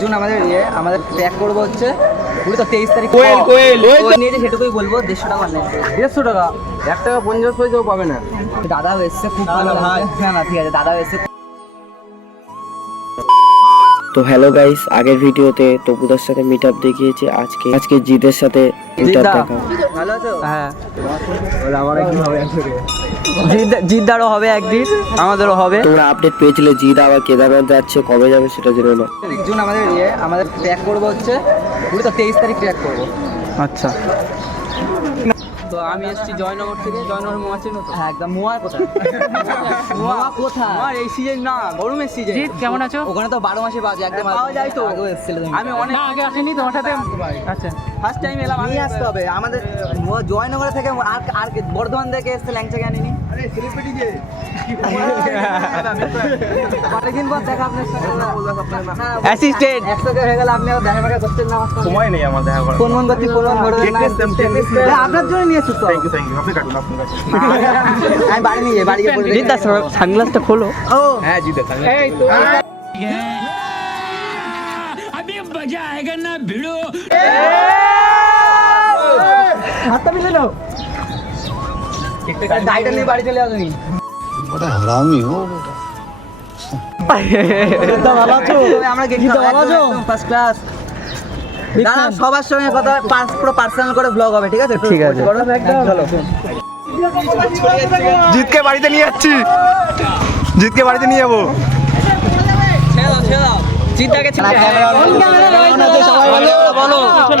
June আমাদের ইয়ে আমাদের ট্র্যাক করব হচ্ছে পুরো তো তেইশ তারিখ কোয়েল, কোয়েল। ও সেটুকুই বলব দেড়শো টাকা অনলাইন দেড়শো টাকা? এক টাকা পঞ্চাশ পয়সাও পাবে না। দাদাও এসছে খুব ভালো না না ঠিক আছে দাদাও এসছে। তো হ্যালো গাইস আগের ভিডিওতে তপুদার সাথে মিট আপ দেখিয়েছি আজকে আজকে জিদের সাথে মিট আপ জিদ্দা। দেখা ভালো আছো? হ্যাঁ। হবে জিদ্দারও হবে একদিন আমাদেরও হবে। তোমরা আপডেট পেয়েছিলে জিদ আবার কেদারনাথ যাচ্ছে কবে যাবে সেটা জেনে নাও। জুন আমাদের ইয়ে আমাদের ট্র্যাক করব হচ্ছে পুরো তো তেইশ তারিখ ট্র্যাক করব। আচ্ছা। তো আমি এসেছি জয়নগর থেকে জয়নগর মোয়া চিনো তো হ্যাঁ একদম মোয়া কোথায়? মোয়া। কোথায়? আমার এই সিজন না গরমের সিজন জিৎ কেমন আছো? ওখানে তো বারো মাসে পাওয়া যায় একদম পাওয়া যায় তো। আগে এসেছিল তুমি। আমি অনেক আগে আসিনি তোমার সাথে আচ্ছা। ফার্স্ট টাইম এলাম আমি। নিয়ে আসতে হবে। আমাদের মোয়া জয়নগর থেকে আর আর কে- বর্ধমান থেকে এসেছে ল্যাংচা কে আনিনি হয়ে সময় নেই আমার দেখা করার। ফোন ফোন করছি ফোন ফোন ধরবেন না। হ্যাঁ, আপনার জন্য নিয়ে এসেছি থ্যাংক ইউ থ্যাংক ইউ আপনি কাটুন আপনি কাটুন। আমি বাড়ি নিয়ে বাড়ি গিয়ে বলে দিই। সানগ্লাসটা খোলো। হ্যাঁ জিতে এই তো। নাও। নিয়ে বাড়ি চলে পাঁচ পুরো পার্সোনাল করে ব্লগ হবে ঠিক আছে? ঠিক আছে। জিতকে বাড়িতে নিয়ে যাচ্ছি। জিতকে বাড়িতে নিয়ে যাব।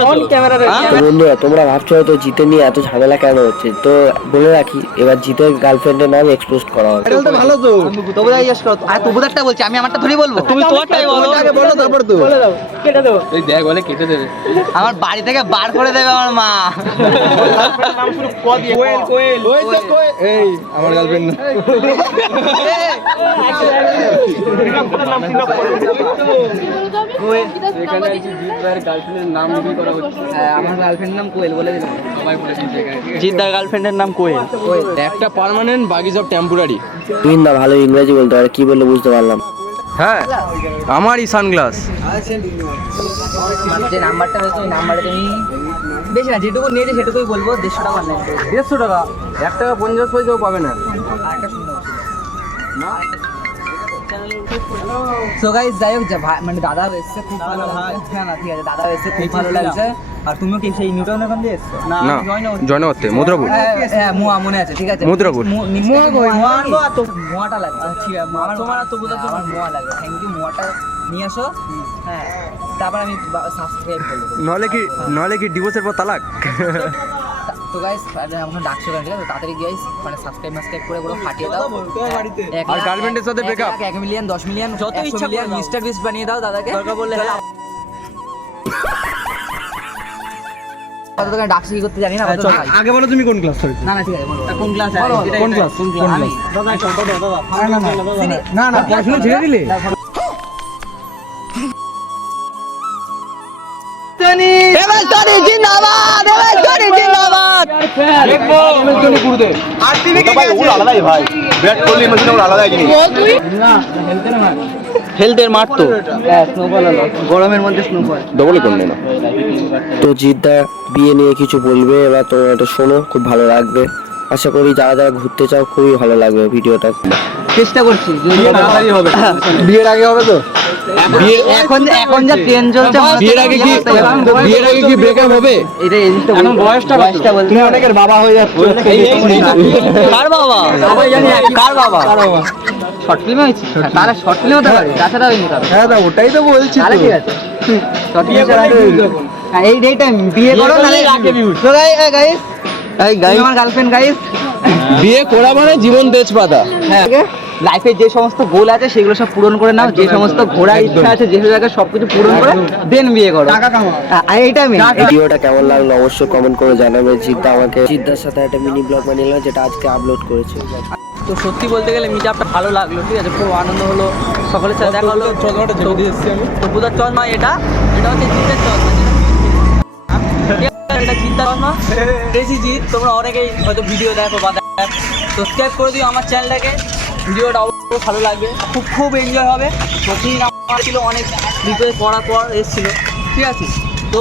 বন্ধুরা তোমরা ভাবছ হয়তো জিতের নিয়ে এত ঝামেলা কেন হচ্ছে তো বলে রাখি এবার জিতের গার্লফ্রেন্ডের নাম এক্সপোজ করা হবে ভালো তো তবুদা জিজ্ঞেস করো আর তবুদারটা বলছি আমি আমারটা ধরেই বলব তুমি তোমারটাই বলো আগে বলো তারপর তো এই দেখ বলে কেটে দেবে আমার বাড়ি থেকে বার করে দেবে আমার মা কোয়েল কোয়েল ওই তো কোয়েল এই আমার গার্লফ্রেন্ড এখানে গার্লফ্রেন্ডের নাম লিখে করা হচ্ছে। হ্যাঁ, আমার গার্লফ্রেন্ড নাম কোয়েল বলে দিলাম। সবাই বলে দিচ্ছে এখানে ঠিক জিদ্দার গার্লফ্রেন্ডের নাম কোয়েল। একটা পার্মানেন্ট বাকি সব টেম্পোরারি তুই না ভালো ইংরেজি বলতে পারে কি বললে বুঝতে পারলাম। হ্যাঁ আমারই সানগ্লাস যে নাম্বারটা হয়েছে ওই নাম্বারে তুমি বেশি না যেটুকু নিয়েছে সেটুকুই বলব দেড়শো টাকা অনলাইন দেড়শো টাকা? এক টাকা পঞ্চাশ পয়সাও পাবে না? সো গাইস যাই হোক মানে দাদা এসছে খুব ভালো লাগছে। হ্যাঁ না ঠিক আছে দাদা এসছে খুব ভালো লাগছে। আর তুমিও কি সেই নিউটন ওখান দিয়ে এসছো? না জয়নগর থেকে মধুরাপুর হ্যাঁ, হ্যাঁ মোয়া মনে আছে ঠিক আছে। মুদ্রাপুর। মোয়া তো মোয়াটা লাগবে। ঠিক আছে আমার তোমার তো আমার মোয়া লাগবে। থ্যাংক ইউ মোয়াটা নিয়ে আসো হ্যাঁ তারপর আমি সাবস্ক্রাইব করব নলে কি নলে কি ডিভোর্সের পর তালাক? তো গাইস আমরা ডাকছো কেন ঠিক আছে? তাড়াতাড়ি গাইস মানে সাবস্ক্রাইব মাসক্রাইব করে পুরো ফাটিয়ে দাও। আর এর সাথে? লাখ, এক মিলিয়ন দশ মিলিয়ন যত ইচ্ছা মিলিয়ন মিস্টার বিস্ট বানিয়ে দাও দাদাকে। দরকার বললে কত টাকা ডাকছি কি করতে জানি না আগে বলো তুমি কোন ক্লাস না না ঠিক আছে কোন ক্লাস কোন ক্লাস কোন ক্লাস আমি না না পড়াশোনা ছেড়ে দিলে? জিন্দাবাদ জিন্দাবাদ। হেলথের মাঠ তো। গরমের মধ্যে ডবল করলে না। তো জিদ্দা বিয়ে নিয়ে কিছু বলবে? এবার তোমার এটা শোনো খুব ভালো লাগবে। আশা করি যারা যারা ঘুরতে চাও খুবই ভালো লাগবে ভিডিওটা। চেষ্টা করছি তাড়াতাড়ি হবে। বিয়ের আগে হবে তো? এখন এখন যা ট্রেন চলছে বিয়ের আগে কি বিয়ের আগে কি ব্রেকআপ হবে? এটা এখন বয়সটা বয়সটা বলতে অনেকের বাবা হয়ে যাচ্ছ। কার বাবা? সবাই জানি কার বাবা? শর্ট ফিল্মে হয়েছে। তাহলে শর্ট ফিল্ম হতে পারে। তাছাড়া হয়নি কারও। হ্যাঁ ওটাই তো বলছি তাহলে ঠিক আছে। শর্ট ফিল্ম হ্যাঁ, এই এইটা বিয়ে করো নালে তো গাইস এই গাইস আমার গার্লফ্রেন্ড গাইস বিয়ে করা মানে জীবন তেজপাতা। হ্যাঁ। লাইফে যে সমস্ত গোল আছে সেগুলো সব পূরণ করে নাও। যে সমস্ত ঘোরার ইচ্ছা আছে যে জায়গায় সবকিছু পূরণ করে দেন বিয়ে করো। টাকা কামাও। এইটা আমি ভিডিওটা কেমন লাগল? অবশ্যই কমেন্ট করে জানাবে। জিদ্দা আমাকে জিদ্দার সাথে একটা মিনি ব্লগ বানিয়ে নিলাম যেটা আজকে আপলোড করেছে। তো সত্যি বলতে গেলে মিট আপটা ভালো লাগল ঠিক আছে? খুব আনন্দ হলো সকলের সাথে দেখা হলো। চশমাটা ছেড়ে দিয়ে এসেছি আমি। তো বুধার চশমা এটা এটা হচ্ছে জিতের চশমা এটা চিন্তা ভাবনা। জিত তোমরা অনেকেই হয়তো ভিডিও দেখো বা দেখো সাবস্ক্রাইব করে দিও আমার চ্যানেলটাকে ভিডিওটা অবশ্যই ভালো লাগবে। খুব খুব এনজয় হবে। প্রতিদিন আমার ছিল অনেক রিকোয়েস্ট করার পর এসেছিল। ঠিক আছে? তো